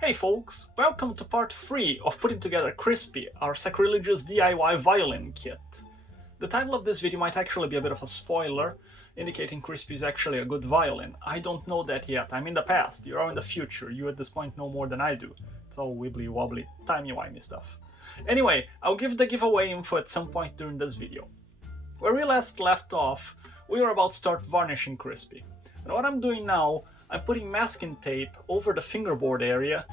Hey folks, welcome to part 3 of putting together Crispy, our Sacrilegious DIY violin kit. The title of this video might actually be a bit of a spoiler, indicating Crispy is actually a good violin. I don't know that yet, I'm in the past, you're all in the future, you at this point know more than I do. It's all wibbly wobbly, timey-wimey stuff. Anyway, I'll give the giveaway info at some point during this video. Where we last left off, we were about to start varnishing Crispy. And what I'm doing now, I'm putting masking tape over the fingerboard area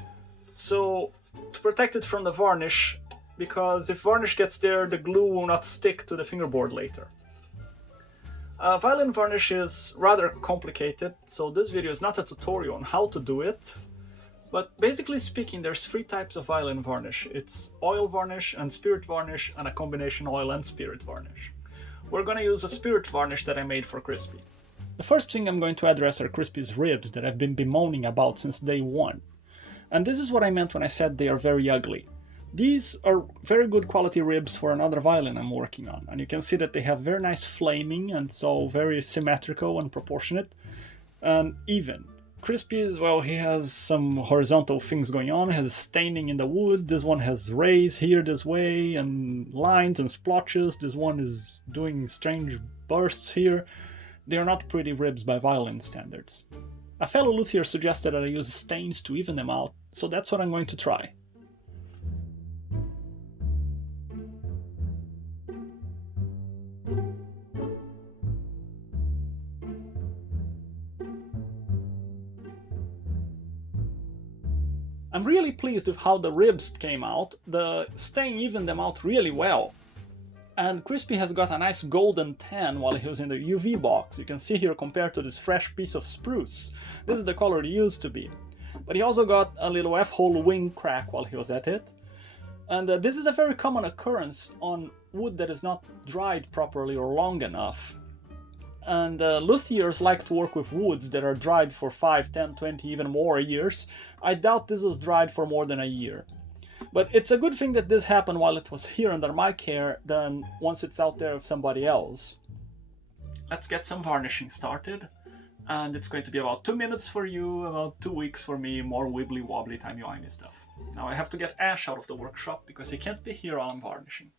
so to protect it from the varnish, because if varnish gets there, the glue will not stick to the fingerboard later. Violin varnish is rather complicated, so this video is not a tutorial on how to do it, but basically speaking, there's 3 types of violin varnish. It's oil varnish and spirit varnish and a combination oil and spirit varnish. We're going to use a spirit varnish that I made for Crispy. The first thing I'm going to address are Crispy's ribs that I've been bemoaning about since day 1. And this is what I meant when I said they are very ugly. These are very good quality ribs for another violin I'm working on, and you can see that they have very nice flaming and so very symmetrical and proportionate and even. Crispy is, well, he has some horizontal things going on, has staining in the wood, this one has rays here this way and lines and splotches, this one is doing strange bursts here. They are not pretty ribs by violin standards. A fellow luthier suggested that I use stains to even them out, so that's what I'm going to try. I'm really pleased with how the ribs came out. The stain evened them out really well. And Crispy has got a nice golden tan while he was in the UV box. You can see here compared to this fresh piece of spruce. This is the color it used to be. But he also got a little F-hole wing crack while he was at it. And this is a very common occurrence on wood that is not dried properly or long enough. And luthiers like to work with woods that are dried for 5, 10, 20, even more years. I doubt this was dried for more than a year. But it's a good thing that this happened while it was here under my care than once it's out there with somebody else. Let's get some varnishing started. And it's going to be about 2 minutes for you, about 2 weeks for me, more wibbly wobbly timey-wimey stuff. Now I have to get Ash out of the workshop because he can't be here while I'm varnishing.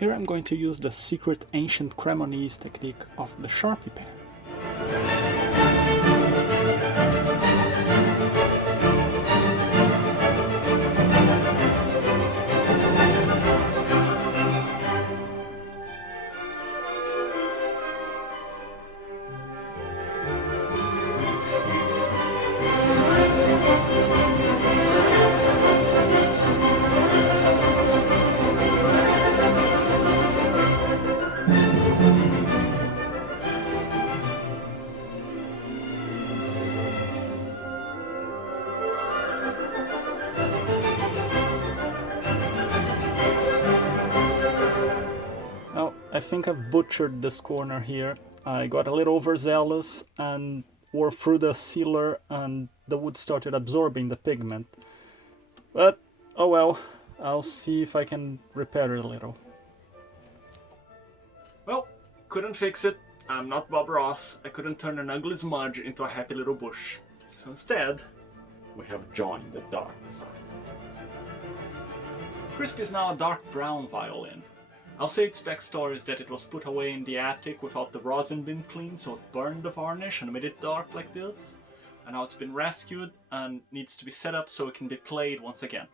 Here I'm going to use the secret ancient Cremonese technique of the Sharpie pen. I think I've butchered this corner here. I got a little overzealous and wore through the sealer and the wood started absorbing the pigment. But, oh well, I'll see if I can repair it a little. Well, couldn't fix it. I'm not Bob Ross. I couldn't turn an ugly smudge into a happy little bush. So instead, we have joined the dark side. Crispy is now a dark brown violin. I'll say its backstory is that it was put away in the attic without the rosin being cleaned, so it burned the varnish and made it dark like this. And now it's been rescued and needs to be set up so it can be played once again.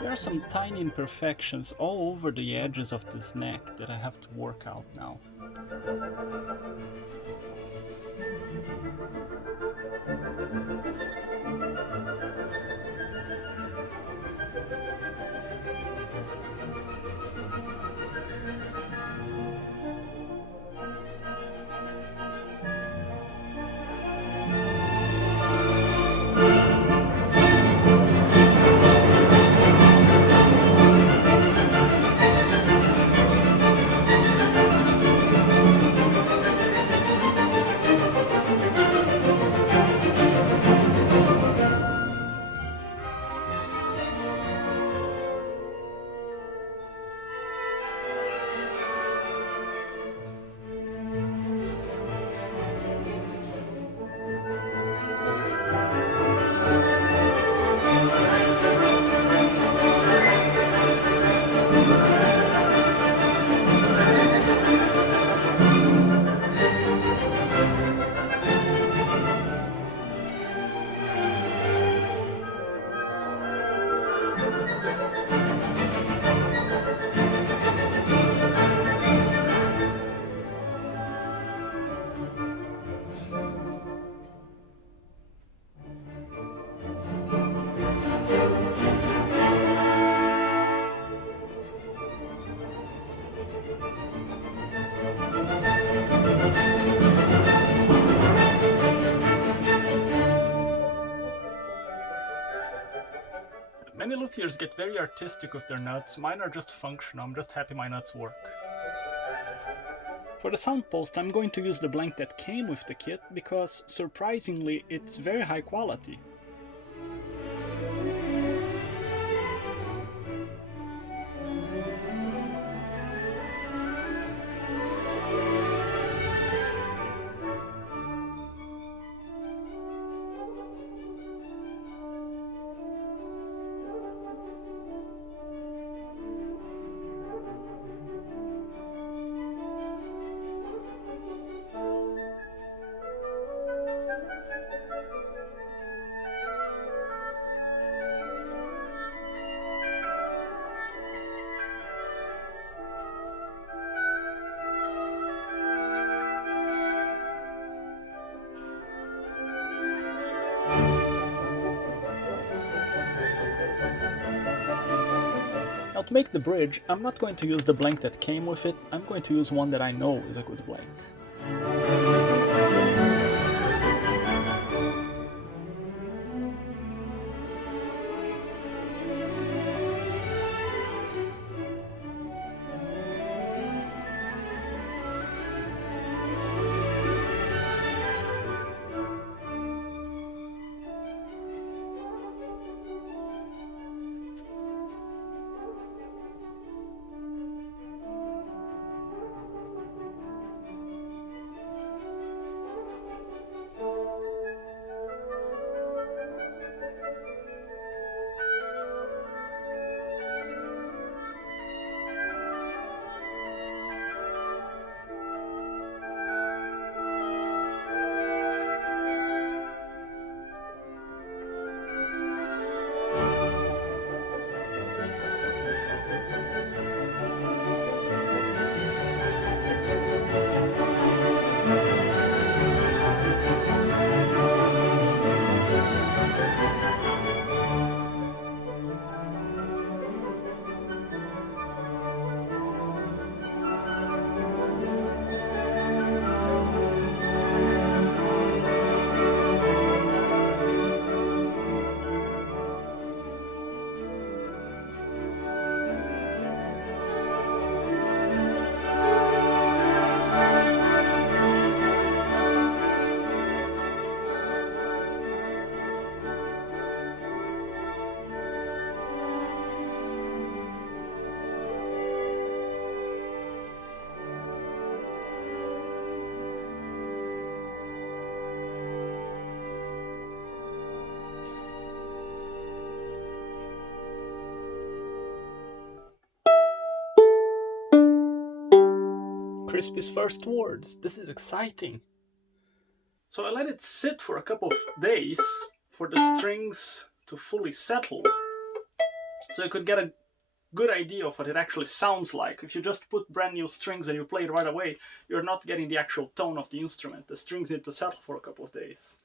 There are some tiny imperfections all over the edges of this neck that I have to work out now. Many luthiers get very artistic with their nuts. Mine are just functional. I'm just happy my nuts work. For the sound post, I'm going to use the blank that came with the kit because, surprisingly, it's very high quality. Now to make the bridge, I'm not going to use the blank that came with it, I'm going to use one that I know is a good blank. Crispy's first words. This is exciting. So I let it sit for a couple of days for the strings to fully settle, so you could get a good idea of what it actually sounds like. If you just put brand new strings and you play it right away, you're not getting the actual tone of the instrument. The strings need to settle for a couple of days.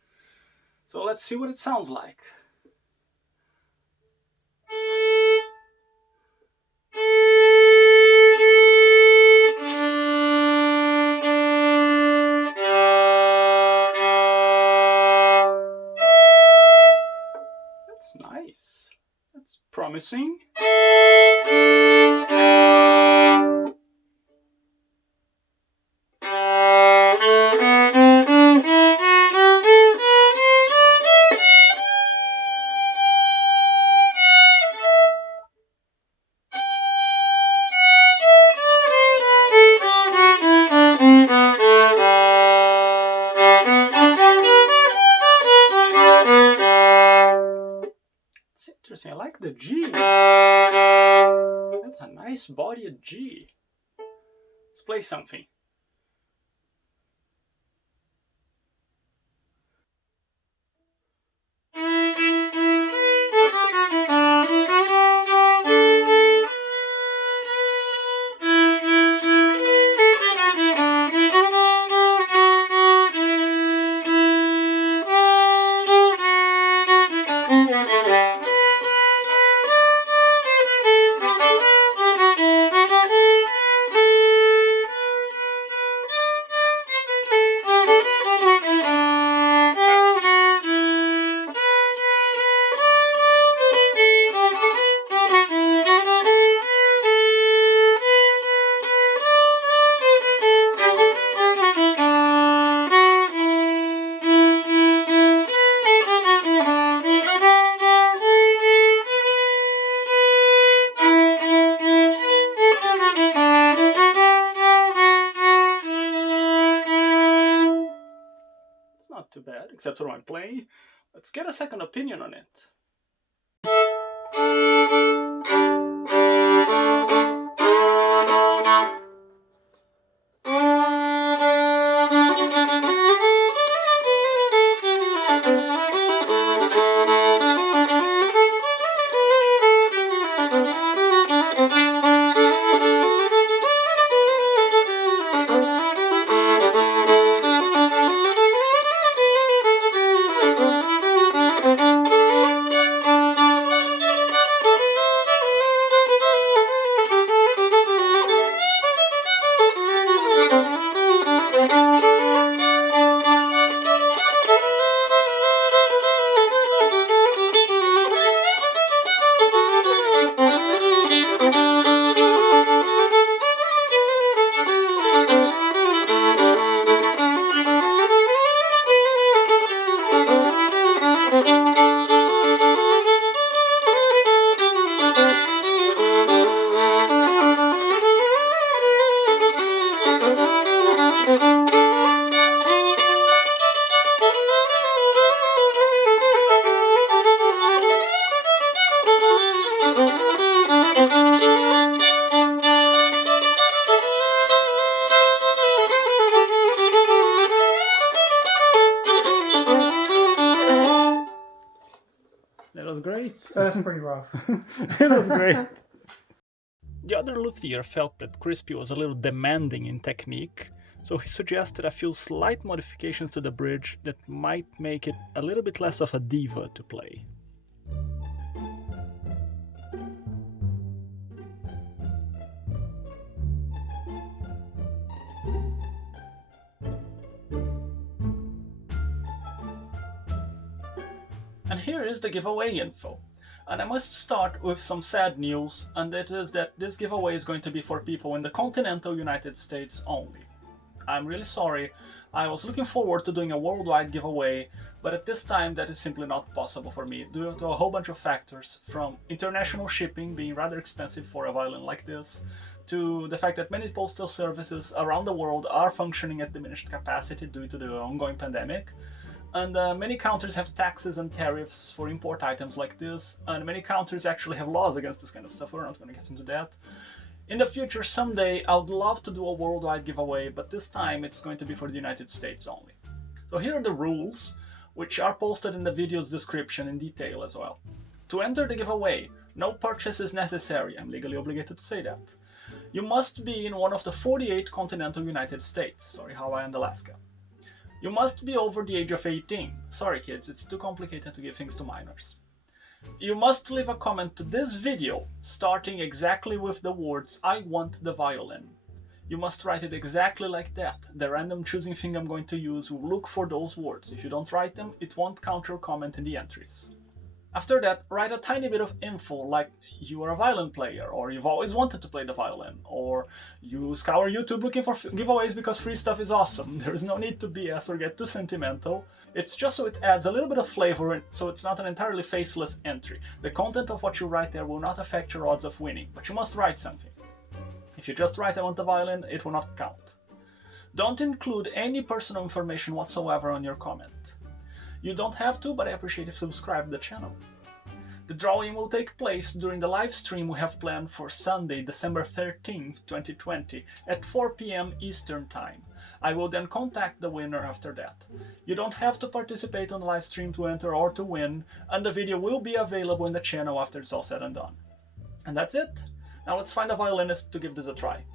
So let's see what it sounds like. That's nice. That's promising. Interesting. I like the G. That's a nice bodied G. Let's play something. Not too bad, except for my playing. Let's get a second opinion on it. That was great. That's pretty rough. It was great. The other luthier felt that Crispy was a little demanding in technique, so he suggested a few slight modifications to the bridge that might make it a little bit less of a diva to play. And here is the giveaway info. And I must start with some sad news, and that is that this giveaway is going to be for people in the continental United States only. I'm really sorry. I was looking forward to doing a worldwide giveaway, but at this time that is simply not possible for me due to a whole bunch of factors, from international shipping being rather expensive for a violin like this, to the fact that many postal services around the world are functioning at diminished capacity due to the ongoing pandemic. And many countries have taxes and tariffs for import items like this, and many countries actually have laws against this kind of stuff. We're not going to get into that. In the future, someday, I would love to do a worldwide giveaway, but this time it's going to be for the United States only. So here are the rules, which are posted in the video's description in detail as well. To enter the giveaway, no purchase is necessary, I'm legally obligated to say that. You must be in one of the 48 continental United States, sorry, Hawaii and Alaska. You must be over the age of 18. Sorry kids, it's too complicated to give things to minors. You must leave a comment to this video, starting exactly with the words, "I want the violin." You must write it exactly like that. The random choosing thing I'm going to use will look for those words. If you don't write them, it won't count your comment in the entries. After that, write a tiny bit of info, like you are a violin player, or you've always wanted to play the violin, or you scour YouTube looking for giveaways because free stuff is awesome. There is no need to BS or get too sentimental. It's just so it adds a little bit of flavor, so it's not an entirely faceless entry. The content of what you write there will not affect your odds of winning, but you must write something. If you just write "I want the violin," it will not count. Don't include any personal information whatsoever on your comment. You don't have to, but I appreciate if you subscribe to the channel. The drawing will take place during the live stream we have planned for Sunday, December 13th, 2020 at 4 p.m. Eastern Time. I will then contact the winner after that. You don't have to participate on the live stream to enter or to win, and the video will be available in the channel after it's all said and done. And that's it. Now let's find a violinist to give this a try.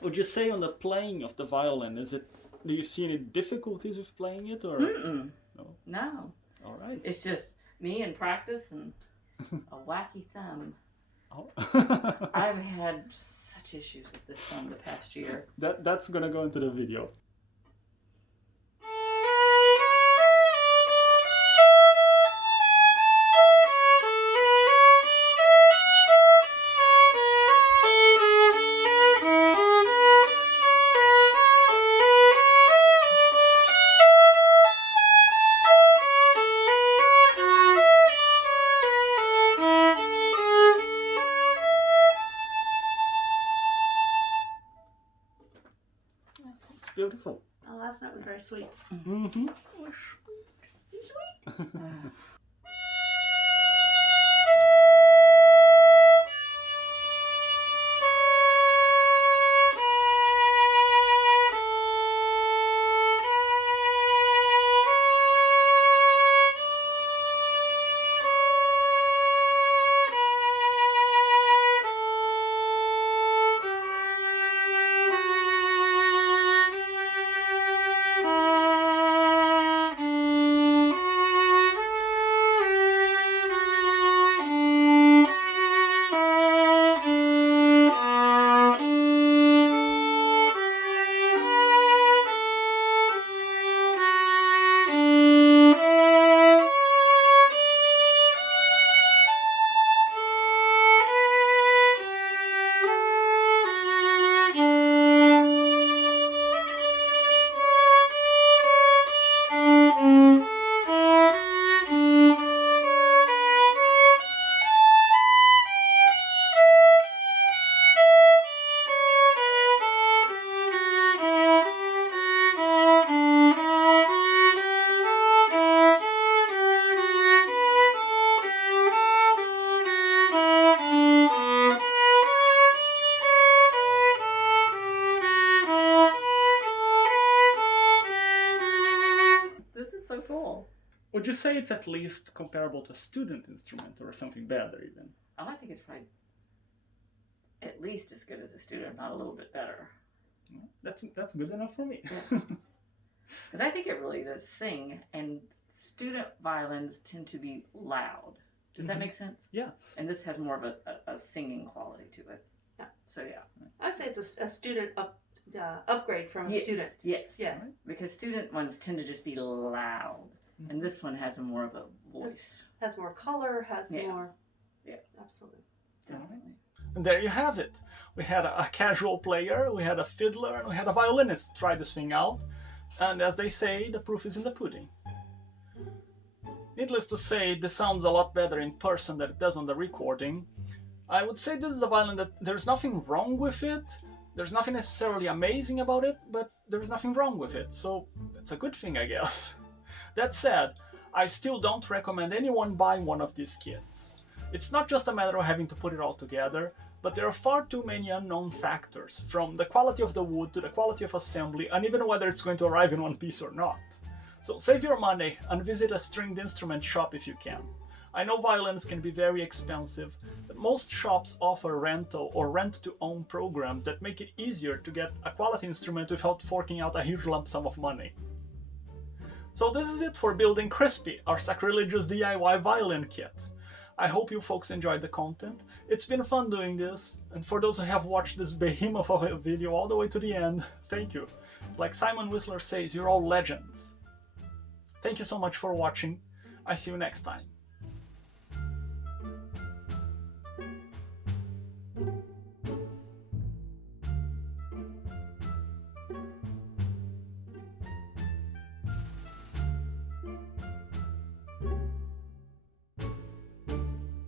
Would you say on the playing of the violin, do you see any difficulties with playing it, or? Mm-mm. No? No. All right. It's just me in practice and a wacky thumb. Oh. I've had such issues with this thumb the past year. That's gonna go into the video. Beautiful. The last note was very sweet. Mm-hmm. Sweet. say it's at least comparable to a student instrument or something better even? I think it's probably at least as good as a student, if not a little bit better. That's good enough for me. Because I think it really does sing, and student violins tend to be loud. Does that make sense? Yeah. And this has more of a singing quality to it. Yeah. So yeah. I'd say it's a student upgrade from a student. Yes. Yeah. Because student ones tend to just be loud, and this one has more of a voice. Has more color, has more. Yeah. Absolutely. Definitely. And there you have it. We had a casual player, we had a fiddler, and we had a violinist try this thing out. And as they say, the proof is in the pudding. Needless to say, this sounds a lot better in person than it does on the recording. I would say this is a violin that there's nothing wrong with it. There's nothing necessarily amazing about it, but there's nothing wrong with it, so that's a good thing, I guess. That said, I still don't recommend anyone buy one of these kits. It's not just a matter of having to put it all together, but there are far too many unknown factors, from the quality of the wood to the quality of assembly, and even whether it's going to arrive in one piece or not. So save your money and visit a stringed instrument shop if you can. I know violins can be very expensive, but most shops offer rental or rent-to-own programs that make it easier to get a quality instrument without forking out a huge lump sum of money. So this is it for building Crispy, our sacrilegious DIY violin kit. I hope you folks enjoyed the content. It's been fun doing this, and for those who have watched this behemoth of a video all the way to the end, thank you. Like Simon Whistler says, you're all legends. Thank you so much for watching. I see you next time.